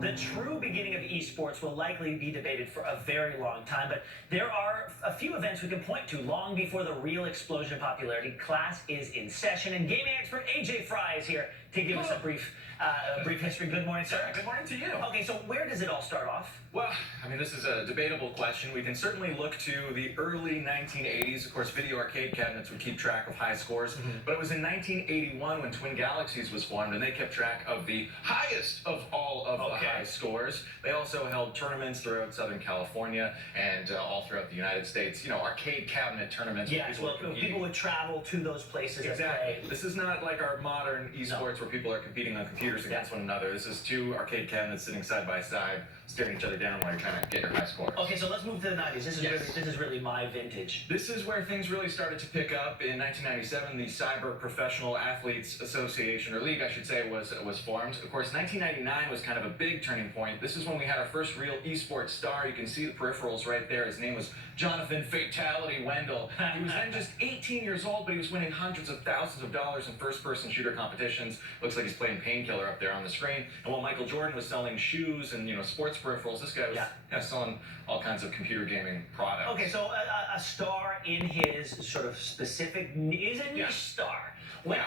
The true beginning of esports will likely be debated for a very long time, but there are a few events we can point to long before the real explosion of popularity. Class is in session, and gaming expert AJ Fry is here to give us a brief history. Good morning, sir. Good morning to you. Okay, so where does it all start off? Well, I mean, this is a debatable question. We can certainly look to the early 1980s. Of course, video arcade cabinets would keep track of high scores. But it was in 1981 when Twin Galaxies was formed, and they kept track of the highest of all of the high scores. They also held tournaments throughout Southern California and all throughout the United States. You know, arcade cabinet tournaments. Yes, well, people would travel to those places. Exactly. This is not like our modern esports where people are competing on computers against one another. This is two arcade cabinets sitting side by side, staring each other down while you're trying to get your high scores. Okay, so let's move to the 90s. This is really my vintage. This is where things really started to pick up. In 1997, the Cyber Professional Athletes Association, or League, I should say, was formed. Of course, 1999 was kind of a big turning point. This is when we had our first real esports star. You can see the peripherals right there. His name was Jonathan Fatality Wendell. He was then just 18 years old, but he was winning hundreds of thousands of dollars in first-person shooter competitions. Looks like he's playing Painkiller up there on the screen. And while Michael Jordan was selling shoes and, sports peripherals, this guy was selling all kinds of computer gaming products. Okay, so a star in his sort of specific, is a niche star. When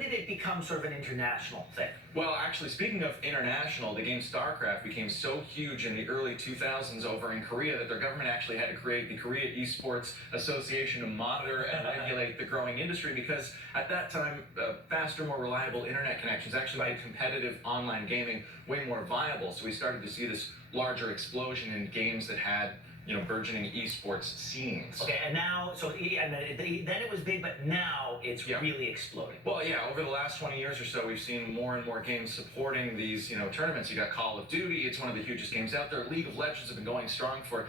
did it become sort of an international thing? Well, actually, speaking of international, the game StarCraft became so huge in the early 2000s over in Korea that their government actually had to create the Korea eSports Association to monitor and regulate the growing industry, because at that time, faster, more reliable internet connections actually made competitive online gaming way more viable. So we started to see this larger explosion in games that had burgeoning esports scenes. Okay, and now, then it was big, but now it's really exploding. Well, over the last 20 years or so, we've seen more and more games supporting these, tournaments. You got Call of Duty, it's one of the hugest games out there. League of Legends have been going strong for,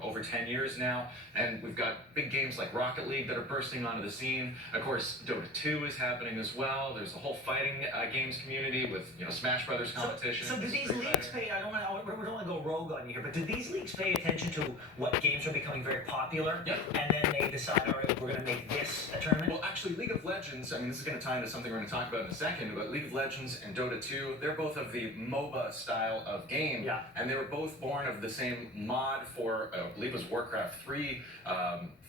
over 10 years now. And we've got big games like Rocket League that are bursting onto the scene. Of course, Dota 2 is happening as well. There's the whole fighting games community with, Smash Brothers competition. So do these leagues pay, we don't want to go rogue on you here, but do these leagues pay attention to what games are becoming very popular, and then they decide, all right, we're going to make this a tournament? Well, actually, League of Legends, I mean, this is going to tie into something we're going to talk about in a second, but League of Legends and Dota 2, they're both of the MOBA style of game, and they were both born of the same mod for, I believe it was Warcraft 3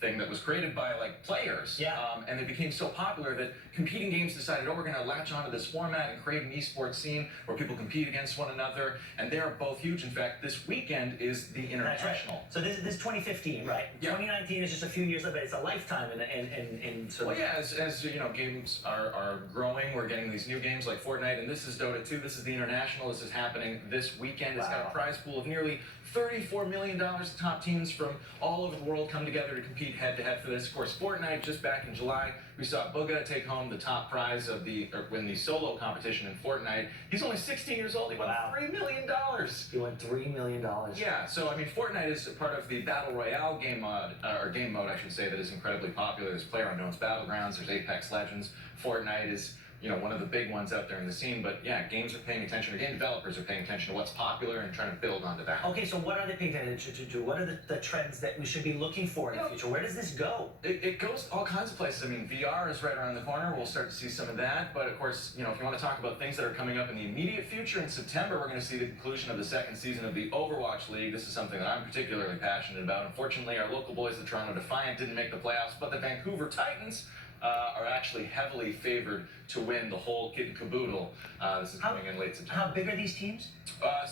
thing that was created by, players, and they became so popular that competing games decided, we're going to latch onto this format and create an esports scene where people compete against one another, and they're both huge. In fact, this weekend is the International. Right. So this is 2015, right? 2019 is just a few years later, but it's a lifetime in sort of... Well, as games are growing, we're getting these new games like Fortnite, and this is Dota 2, this is the International, this is happening this weekend. It's got a prize pool of nearly $34 million. Top teams from all over the world come together to compete head-to-head for this. Of course, Fortnite, just back in July, we saw Booga take home the top prize of win the solo competition in Fortnite. He's only 16 years old. He won $3 million. He won $3 million. Yeah, so I mean, Fortnite is part of the Battle Royale game mode, I should say, that is incredibly popular. There's PlayerUnknown's Battlegrounds, there's Apex Legends. Fortnite is one of the big ones out there in the scene, but games are paying attention, or game developers are paying attention to what's popular and trying to build onto that. Okay, so what are they paying attention to? What are the trends that we should be looking for in the future? Where does this go? It goes all kinds of places. I mean, VR is right around the corner. We'll start to see some of that, but of course, if you want to talk about things that are coming up in the immediate future, in September, we're going to see the conclusion of the second season of the Overwatch League. This is something that I'm particularly passionate about. Unfortunately, our local boys, the Toronto Defiant, didn't make the playoffs, but the Vancouver Titans are actually heavily favored to win the whole kit and caboodle. This is coming in late September. How big are these teams?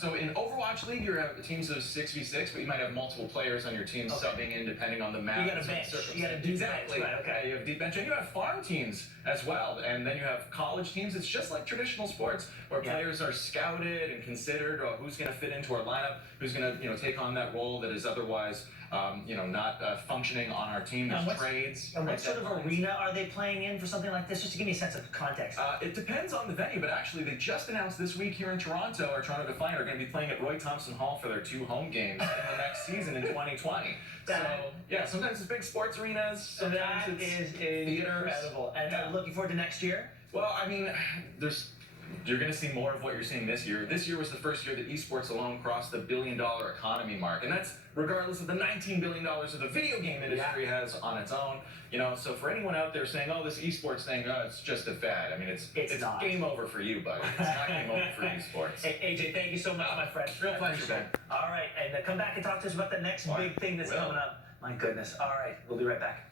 So in Overwatch League, you have teams of 6v6, but you might have multiple players on your team subbing in depending on the map. You got a bench. You got to do exactly. Right, okay. You have deep bench, and you have farm teams as well, and then you have college teams. It's just like traditional sports where players are scouted and considered who's going to fit into our lineup, who's going to take on that role that is otherwise not functioning on our team. There's trades. And what sort of arena are they playing in for something like this? Just to give me a sense of context. It depends on the venue, but actually they just announced this week here in Toronto, our Toronto Defiant are going to be playing at Roy Thompson Hall for their 2 home games in the next season in 2020. So, sometimes it's big sports arenas, sometimes that it's is incredible. And looking forward to next year? Well, I mean, there's you're going to see more of what you're seeing this year. This year was the first year that esports alone crossed the $1 billion economy mark, and that's regardless of the $19 billion that the video game industry has on its own. So for anyone out there saying, "Oh, this esports thing, it's just a fad," I mean, it's not. Game over for you, buddy. It's not game over for esports. Hey, AJ, thank you so much, my friend. Real pleasure, man. All right, and come back and talk to us about the next big thing that's coming up. My goodness. All right, we'll be right back.